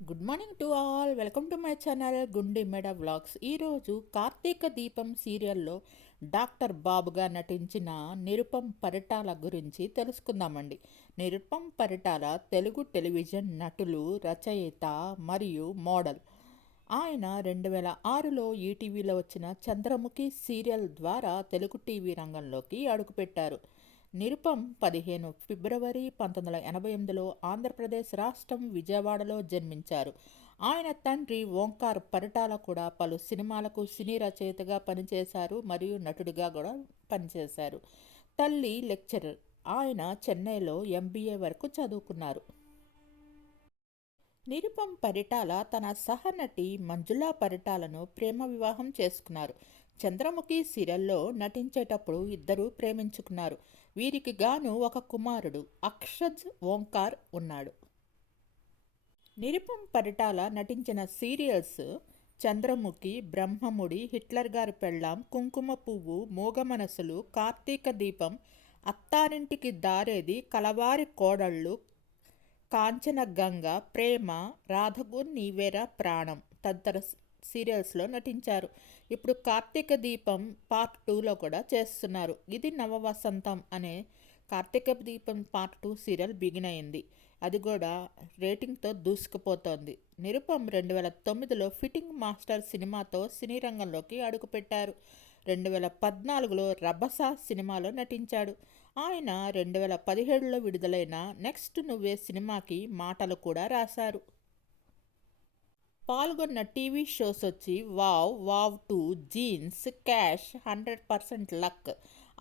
Good morning to all. Welcome to my channel గుండి మెడ vlogs. ఈరోజు కార్తీక దీపం సీరియల్లో డాక్టర్ బాబుగా నటించిన నిరుపం పరిటాల గురించి తెలుసుకుందామండి. నిరుపం పరిటాల తెలుగు టెలివిజన్ నటులు, రచయిత మరియు మోడల్. ఆయన 2006లో ఈటీవీలో వచ్చిన చంద్రముఖి సీరియల్ ద్వారా తెలుగు టీవీ రంగంలోకి అడుగుపెట్టారు. నిరుపం 15 ఫిబ్రవరి 1988లో ఆంధ్రప్రదేశ్ రాష్ట్రం విజయవాడలో జన్మించారు. ఆయన తండ్రి ఓంకార్ పరిటాల కూడా పలు సినిమాలకు సినీ రచయితగా పనిచేశారు మరియు నటుడిగా కూడా పనిచేశారు. తల్లి లెక్చరర్. ఆయన చెన్నైలో ఎంబీఏ వరకు చదువుకున్నారు. నిరుపం పరిటాల తన సహనటి మంజులా పరిటాలను ప్రేమ వివాహం చేసుకున్నారు. చంద్రముఖి సీరియల్లో నటించేటప్పుడు ఇద్దరూ ప్రేమించుకున్నారు. వీరికి గాను ఒక కుమారుడు అక్షజ్ ఓంకార్ ఉన్నాడు. నిరుపం పరిటాల నటించిన సీరియల్స్ చంద్రముఖి, బ్రహ్మముడి, హిట్లర్ గారి పెళ్ళాం, కుంకుమ పువ్వు, మూగమనసులు, కార్తీక దీపం, అత్తారింటికి దారేది, కలవారి కోడళ్ళు, కాంచన గంగ, ప్రేమ, రాధగు నీవేరా ప్రాణం తదితర సీరియల్స్లో నటించారు. ఇప్పుడు కార్తీక దీపం పార్ట్ 2లో కూడా చేస్తున్నారు. ఇది నవవసంతం అనే కార్తీక దీపం పార్ట్ 2 సీరియల్ బిగిన్ అయింది. అది కూడా రేటింగ్తో దూసుకుపోతోంది. నిరుపం 2009లో ఫిట్టింగ్ మాస్టర్ సినిమాతో సినీ రంగంలోకి అడుగుపెట్టారు. 2014లో రభస సినిమాలో నటించాడు. ఆయన 2017లో విడుదలైన నెక్స్ట్ నువ్వే సినిమాకి మాటలు కూడా రాశారు. పాల్గొన్న టీవీ షోస్ వచ్చి wow, wow 2, genes, cash, 100% luck,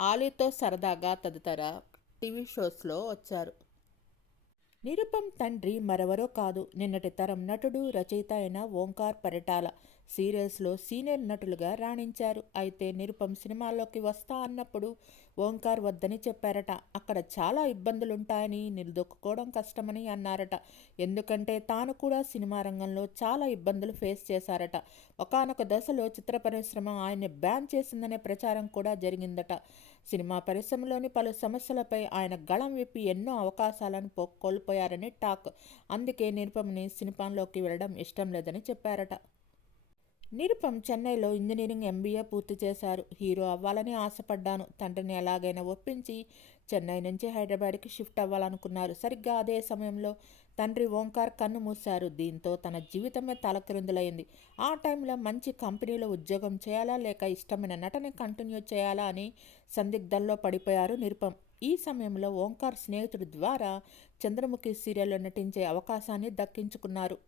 ఆలీతో సరదాగా తదితర టీవీ షోస్లో వచ్చారు. నిరుపం తండ్రి మరెవరో కాదు, నిన్నటి తరం నటుడు, రచయిత అయిన ఓంకార్ పరిటాల. సీరియల్స్లో సీనియర్ నటులుగా రాణించారు. అయితే నిరుపం సినిమాల్లోకి వస్తా అన్నప్పుడు ఓంకార్ వద్దని చెప్పారట. అక్కడ చాలా ఇబ్బందులుంటాయని, నిలదొక్కుకోవడం కష్టమని అన్నారట. ఎందుకంటే తాను కూడా సినిమా రంగంలో చాలా ఇబ్బందులు ఫేస్ చేశారట. ఒకానొక దశలో చిత్ర పరిశ్రమ ఆయన్ని బ్యాన్ చేసిందనే ప్రచారం కూడా జరిగిందట. సినిమా పరిశ్రమలోని పలు సమస్యలపై ఆయన గళం విప్పి ఎన్నో అవకాశాలను కోల్పోయారని టాక్. అందుకే నిరుపంని సినిమాల్లోకి వెళ్ళడం ఇష్టం లేదని చెప్పారట. నిరుపం చెన్నైలో ఇంజనీరింగ్ ఎంబీఏ పూర్తి చేశారు. హీరో అవ్వాలని ఆశపడ్డాను. తండ్రిని ఎలాగైనా ఒప్పించి చెన్నై నుంచి హైదరాబాద్కి షిఫ్ట్ అవ్వాలనుకున్నారు. సరిగ్గా అదే సమయంలో తండ్రి ఓంకార్ కన్ను మూశారు. దీంతో తన జీవితమే తలక్రిందులైంది. ఆ టైంలో మంచి కంపెనీలో ఉద్యోగం చేయాలా లేక ఇష్టమైన నటన కంటిన్యూ చేయాలా అని సందిగ్ధంలో పడిపోయారు నిరుపం. ఈ సమయంలో ఓంకార్ స్నేహితుడి ద్వారా చంద్రముఖి సీరియల్లో నటించే అవకాశాన్ని దక్కించుకున్నారు.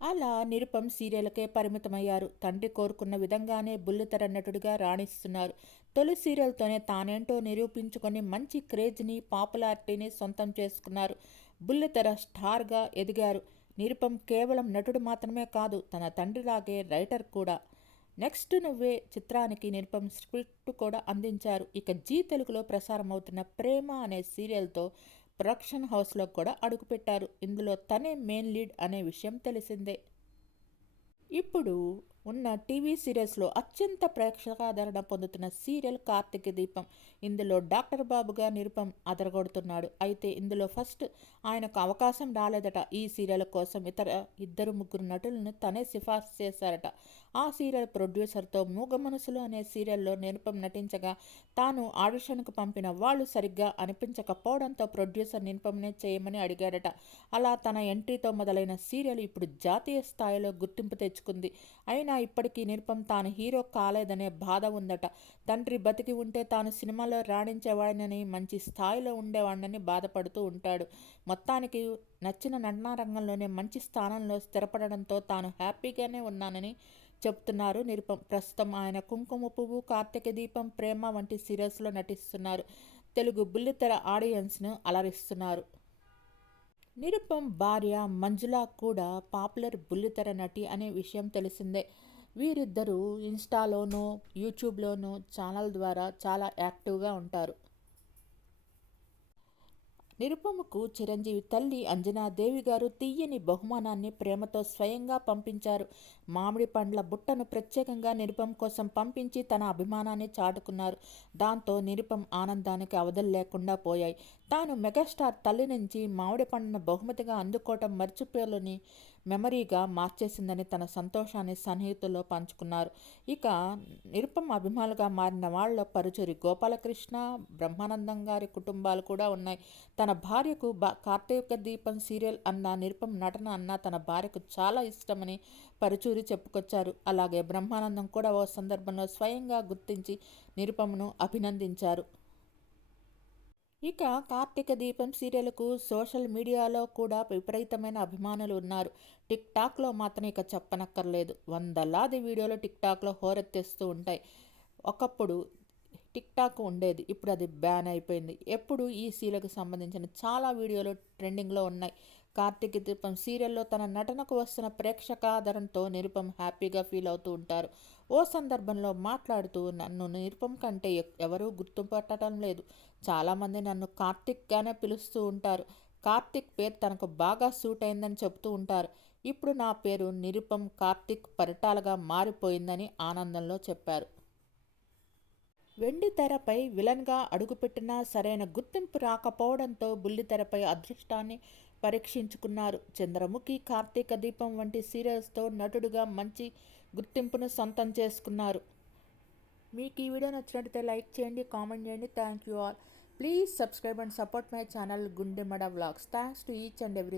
అలా నిరుపం సీరియల్కే పరిమితమయ్యారు. తండ్రి కోరుకున్న విధంగానే బుల్లితెర నటుడిగా రాణిస్తున్నారు. తొలి సీరియల్తోనే తానేంటో నిరూపించుకొని మంచి క్రేజ్ని, పాపులారిటీని సొంతం చేసుకున్నారు. బుల్లితెర స్టార్గా ఎదిగారు. నిరుపం కేవలం నటుడు మాత్రమే కాదు, తన తండ్రిలాగే రైటర్ కూడా. నెక్స్ట్ నువ్వే చిత్రానికి నిరుపం స్క్రిప్ట్ కూడా అందించారు. ఇక జీ తెలుగులో ప్రసారమవుతున్న ప్రేమ అనే సీరియల్తో ప్రొడక్షన్ హౌస్లో కూడా అడుగుపెట్టారు. ఇందులో తనే మెయిన్ లీడ్ అనే విషయం తెలిసిందే. ఇప్పుడు ఉన్న టీవీ సీరియల్స్లో అత్యంత ప్రేక్షకాదరణ పొందుతున్న సీరియల్ కార్తీక దీపం. ఇందులో డాక్టర్ బాబుగా నిరుపం అదరగొడుతున్నాడు. అయితే ఇందులో ఫస్ట్ ఆయనకు అవకాశం రాలేదట. ఈ సీరియల్ కోసం ఇద్దరు ముగ్గురు నటులను తనే సిఫార్సు చేశారట. ఆ సీరియల్ ప్రొడ్యూసర్తో మూగ మనసులు అనే సీరియల్లో నిరుపం నటించగా తాను ఆడిషన్కు పంపిన వాళ్ళు సరిగ్గా అనిపించకపోవడంతో ప్రొడ్యూసర్ నిరుపంనే చేయమని అడిగాడట. అలా తన ఎంట్రీతో మొదలైన సీరియల్ ఇప్పుడు జాతీయ స్థాయిలో గుర్తింపు తెచ్చుకుంది. అయినా ఇప్పటికీ నిరుపం తాను హీరో కాలేదనే బాధ ఉందట. తండ్రి బతికి ఉంటే తాను సినిమాలో రాణించేవాడినని, మంచి స్థాయిలో ఉండేవాడినని బాధపడుతూ ఉంటాడు. మొత్తానికి నచ్చిన నటనా రంగంలోనే మంచి స్థానంలో స్థిరపడడంతో తాను హ్యాపీగానే ఉన్నానని చెప్తున్నారు నిరుపం. ప్రస్తుతం ఆయన కుంకుమ పువ్వు, కార్తీక దీపం, ప్రేమ వంటి సీరియల్స్లో నటిస్తున్నారు. తెలుగు బుల్లితెర ఆడియన్స్ను అలరిస్తున్నారు. నిరుపం భార్య మంజుల కూడా పాపులర్ బుల్లితెర నటి అనే విషయం తెలిసిందే. వీరిద్దరూ ఇన్స్టాలోనూ, యూట్యూబ్లోనూ ఛానల్ ద్వారా చాలా యాక్టివ్గా ఉంటారు. నిరుపమకు చిరంజీవి తల్లి అంజనాదేవి గారు తీయని బహుమానాన్ని ప్రేమతో స్వయంగా పంపించారు. మామిడి పండ్ల బుట్టను ప్రత్యేకంగా నిరుపం కోసం పంపించి తన అభిమానాన్ని చాటుకున్నారు. దాంతో నిరుపం ఆనందానికి అవధులు లేకుండా పోయాయి. తాను మెగాస్టార్ తల్లి నుంచి మామిడి పండును బహుమతిగా అందుకోవటం మర్చిపోలేని మెమరీగా మార్చేసిందని తన సంతోషాన్ని సన్నిహితుల్లో పంచుకున్నారు. ఇక నిరుపమ అభిమానులుగా మారిన వాళ్ళ పరుచూరి గోపాలకృష్ణ, బ్రహ్మానందం గారి కుటుంబాలు కూడా ఉన్నాయి. తన భార్యకు కార్తీక దీపం సీరియల్ అన్న, నిరుపమ నటన అన్న తన భార్యకు చాలా ఇష్టమని పరుచూరి చెప్పుకొచ్చారు. అలాగే బ్రహ్మానందం కూడా ఓ సందర్భంలో స్వయంగా గుర్తించి నిరుపమను అభినందించారు. ఇక కార్తీక దీపం సీరియల్కు సోషల్ మీడియాలో కూడా విపరీతమైన అభిమానులు ఉన్నారు. టిక్ టాక్లో మాత్రం ఇక చెప్పనక్కర్లేదు. వందలాది వీడియోలు టిక్ టాక్లో హోరెత్తేస్తూ ఉంటాయి. ఒకప్పుడు టిక్ టాక్ ఉండేది, ఇప్పుడు అది బ్యాన్ అయిపోయింది. ఎప్పుడు ఈ సీరియల్కి సంబంధించిన చాలా వీడియోలు ట్రెండింగ్లో ఉన్నాయి. కార్తీక దీపం సీరియల్లో తన నటనకు వస్తున్న ప్రేక్షకాదరణతో నిరుపం హ్యాపీగా ఫీల్ అవుతూ ఉంటారు. ఓ సందర్భంలో మాట్లాడుతూ, నన్ను నిరుపం కంటే ఎవరూ గుర్తుపట్టడం లేదు. చాలామంది నన్ను కార్తిక్గానే పిలుస్తూ ఉంటారు. కార్తిక్ పేరు తనకు బాగా సూట్ అయిందని చెబుతూ ఉంటారు. ఇప్పుడు నా పేరు నిరుపం కార్తిక్ పరిటాలగా మారిపోయిందని ఆనందంలో చెప్పారు. వెండి తెరపై విలన్గా అడుగుపెట్టినా సరైన గుర్తింపు రాకపోవడంతో బుల్లితెరపై అదృష్టాన్ని పరీక్షించుకున్నారు. చంద్రముఖి, కార్తీక దీపం వంటి సీరియల్స్తో నటుడుగా మంచి గుర్తింపును సొంతం చేసుకున్నారు. మీకు ఈ వీడియో నచ్చినట్లయితే లైక్ చేయండి, కామెంట్ చేయండి. Thank you all. Please subscribe and support my channel గుండెమడ vlogs. Thanks to each and every